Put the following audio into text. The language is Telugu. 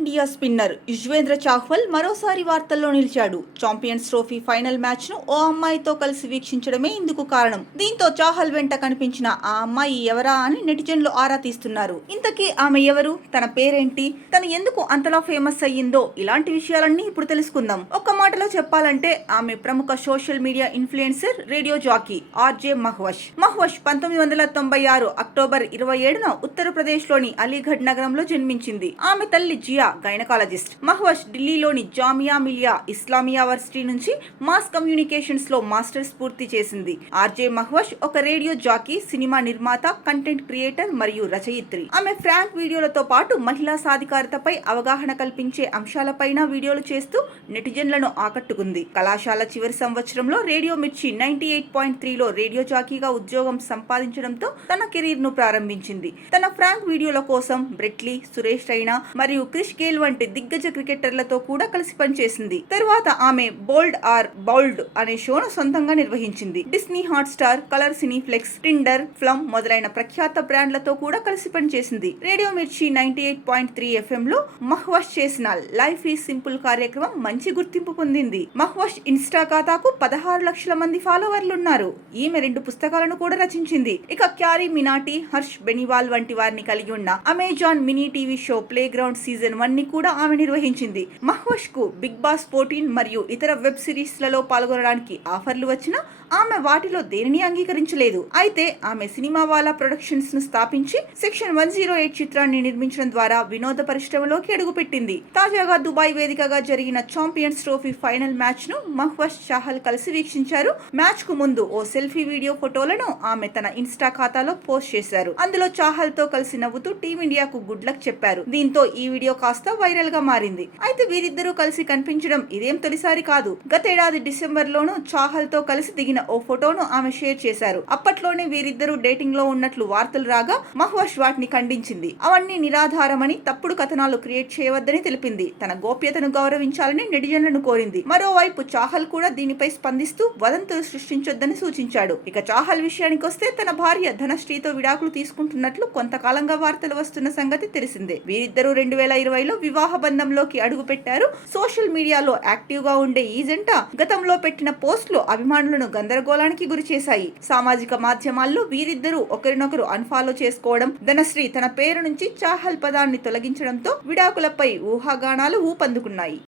టీమిండియా స్పిన్నర్ యుజ్వేంద్ర చాహ్వల్ మరోసారి వార్తల్లో నిలిచాడు. ఛాంపియన్స్ ట్రోఫీ ఫైనల్ మ్యాచ్ ను ఓ అమ్మాయితో కలిసి వీక్షించడమే ఇందుకు కారణం. దీంతో చాహల్ వెంట కనిపించిన ఆ అమ్మాయి ఎవరా అని నెటిజన్లు ఆరా తీస్తున్నారు. ఇంతకీ ఆమె ఎవరు, తన పేరేంటి, తను ఎందుకు అంతలా ఫేమస్ అయ్యిందో ఇలాంటి విషయాలన్నీ ఇప్పుడు తెలుసుకుందాం. ఒక్క మాటలో చెప్పాలంటే ఆమె ప్రముఖ social media influencer, radio jockey RJ Mahvash. 1996 October 27న ఉత్తరప్రదేశ్ లోని అలీగఢ్ నగరంలో జన్మించింది. ఆమె తల్లి జియా గైనకాలజిస్ట్. మహ్వష్ ఢిల్లీలోని జామియా మిలియా ఇస్లామియా వర్సిటీ నుంచి మాస్ కమ్యూనికేషన్స్ లో మాస్టర్స్ పూర్తి చేసింది. ఆర్జే మహ్వష్ ఒక రేడియో జాకీ, సినిమా నిర్మాత, కంటెంట్ క్రియేటర్ మరియు రచయిత్రి. ఆమె ఫ్రాంక్ వీడియోలతో పాటు మహిళా సాధికారతపై అవగాహన కల్పించే అంశాలపైన వీడియోలు చేస్తూ నెటిజన్లను ఆకట్టుకుంది. కళాశాల చివరి సంవత్సరంలో రేడియో మిర్చి 98.3లో రేడియో జాకీగా ఉద్యోగం సంపాదించడంతో తన కెరీర్ ను ప్రారంభించింది. తన ఫ్రాంక్ వీడియోల కోసం బ్రెట్లీ, సురేష్ రైనా మరియు క్రిష్ గేల్ వంటి దిగ్గజ క్రికెటర్లతో కూడా కలిసి పనిచేసింది. తరువాత ఆమె బోల్డ్ ఆర్ బౌల్డ్ అనే షోను సొంతంగా నిర్వహించింది. Disney Hotstar, colour Cineplex, Tinder, Flum మొదలైన ప్రఖ్యాత బ్రాండ్లతో కూడా కలిసి పనిచేసింది. రేడియో మిర్చి 98.3 FM లో మహ్వష్ చేసిన లైఫ్ ఈజ్ సింపుల్ కార్యక్రమం మంచి గుర్తింపు పొందింది. మహ్వష్ ఇన్స్టా ఖాతాకు 16 లక్షల మంది ఫాలోవర్లున్నారు. ఈమె 2 పుస్తకాలను కూడా రచించింది. ఇక క్యారీ మినాటి, హర్ష్ బెనివాల్ వంటి వారిని కలిగి ఉన్న Amazon mini TV show play ground season 1 ని కూడా ఆమె నిర్వహించింది. మహ్వష్ కు బిగ్ బాస్ 14 మరియు ఇతర వెబ్ సిరీస్ లలో పాల్గొనడానికి ఆఫర్లు వచ్చినా ఆమె వాటిలో దేనిని అంగీకరించలేదు. అయితే ఆమె సినిమా వాలా ప్రొడక్షన్స్ ను స్థాపించి సెక్షన్ 108 చిత్రాన్ని నిర్మించడం ద్వారా వినోద పరిశ్రమలోకి అడుగుపెట్టింది. తాజాగా దుబాయ్ వేదికగా జరిగిన ఛాంపియన్స్ ట్రోఫీ ఫైనల్ మ్యాచ్ ను మహ్వష్, చాహల్ కలిసి వీక్షించారు. మ్యాచ్ కు ముందు ఓ సెల్ఫీ వీడియో ఫోటోలను ఆమె తన ఇన్స్టా ఖాతాలో పోస్ట్ చేశారు. అందులో చాహల్ తో కలిసి నవ్వుతూ టీమిండియాకు గుడ్ లక్ చెప్పారు. దీంతో ఈ వీడియో కాస్త వైరల్ గా మారింది. అయితే వీరిద్దరూ కలిసి కనిపించడం ఇదేం తొలిసారి కాదు. గతేడాది డిసెంబర్ లోను చాహల్ తో కలిసి దిగిన ఓ ఫోటోను ఆమె షేర్ చేశారు. అప్పట్లోనే వీరిద్దరూ డేటింగ్ లో ఉన్నట్లు వార్తలు రాగా మహ్వష్ వాటిని ఖండించింది. అవన్నీ నిరాధారమని, తప్పుడు కథనాలు క్రియేట్ చేయవద్దని తెలిపింది. తన గోప్యతను గౌరవించాలని నెటిజన్లను కోరింది. మరోవైపు చాహల్ కూడా దీనిపై స్పందిస్తూ వదంతులు సృష్టించొద్దని సూచించాడు. ఇక చాహల్ విషయానికి వస్తే తన భార్య ధనశ్రీతో విడాకులు తీసుకుంటున్నట్లు కొంతకాలంగా వార్తలు వస్తున్న సంగతి తెలిసిందే. వీరిద్దరూ 2020లో వివాహ బంధంలోకి అడుగు పెట్టారు. సోషల్ మీడియాలో యాక్టివ్ గా ఉండే ఈ జంట గతంలో పెట్టిన పోస్టులు అభిమానులను గందరగోళానికి గురి చేశాయి. సామాజిక మాధ్యమాల్లో వీరిద్దరూ ఒకరినొకరు అన్ఫాలో చేసుకోవడం, ధనశ్రీ తన పేరు నుంచి చాహల్ పదాన్ని తొలగించడంతో విడాకులపై ఊహాగానాలు ఊపందుకున్నాయి.